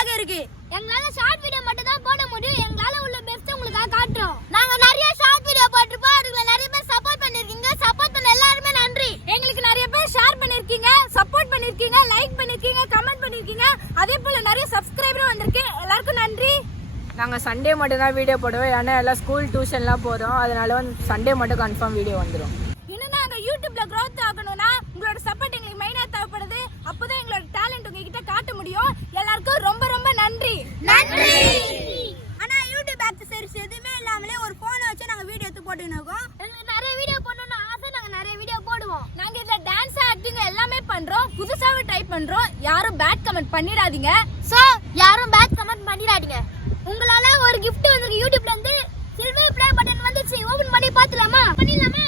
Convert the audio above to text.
ஹாப்பியாக இருக்கு. எங்களால ஷார்ட் வீடியோ மட்டும் தான் போட முடியும். எங்களால உள்ள பெஸ்ட் உங்களுக்கு காட்டுறோம். நாங்க நிறைய ஷார்ட் வீடியோ போட்டுருப்போம். அதுல நிறைய பேர் சப்போர்ட் பண்ணிருக்கீங்க. சப்போர்ட் பண்ண எல்லாருமே நன்றி. எங்களுக்கு நிறைய பேர் ஷேர் பண்ணிருக்கீங்க, சப்போர்ட் பண்ணிருக்கீங்க, லைக் பண்ணிருக்கீங்க, கமெண்ட் பண்ணிருக்கீங்க. அதே போல நிறைய சப்ஸ்கிரைபரும் வந்திருக்கு. எல்லாருக்கும் நன்றி. நாங்கள் சண்டே மட்டும் தான் வீடியோ போடுவோம். ஏன்னா எல்லாம் ஸ்கூல் டியூஷன்லாம் போகிறோம். அதனால வந்து சண்டே மட்டும் கன்ஃபார்ம் வீடியோ வந்துடும். இன்னும் நாங்கள் யூடியூப்ல க்ரோத் ஆகணும்னா உங்களோட சப்போர்ட் எங்களுக்கு மெயினாக தேவைப்படுது. அப்போதான் எங்களோட டேலண்ட் உங்ககிட்ட காட்ட முடியும். எல்லாருக்கும் ரொம்ப ரொம்ப நன்றி. நன்றி. ஆனா யூடியூப் ஆக்சசரிஸ் எதுவுமே இல்லாமலே ஒரு போனை வச்சு நாங்கள் வீடியோ எடுத்து போட்டுன்னு இருக்கோம். எங்களுக்கு நிறைய வீடியோ போடணும்னு ஆசை. நாங்க நிறைய வீடியோ போடுவோம். நாங்க இதுல டான்ஸ் ஆக்டிங் எல்லாமே பண்றோம். புதுசாவே ட்ரை பண்றோம். யாரும் பேட் கமெண்ட் பண்ணிடாதீங்க. சோ யாரும் பேட் கமெண்ட் பண்ணிடாதீங்க. உங்களால ஒரு gift வந்து யூடியூப்ல இருந்து சில்வர் ப்ளே பட்டன் வந்துச்சு. ஓபன் பண்ணி பார்த்துலாமா? பண்ணிடலாமா?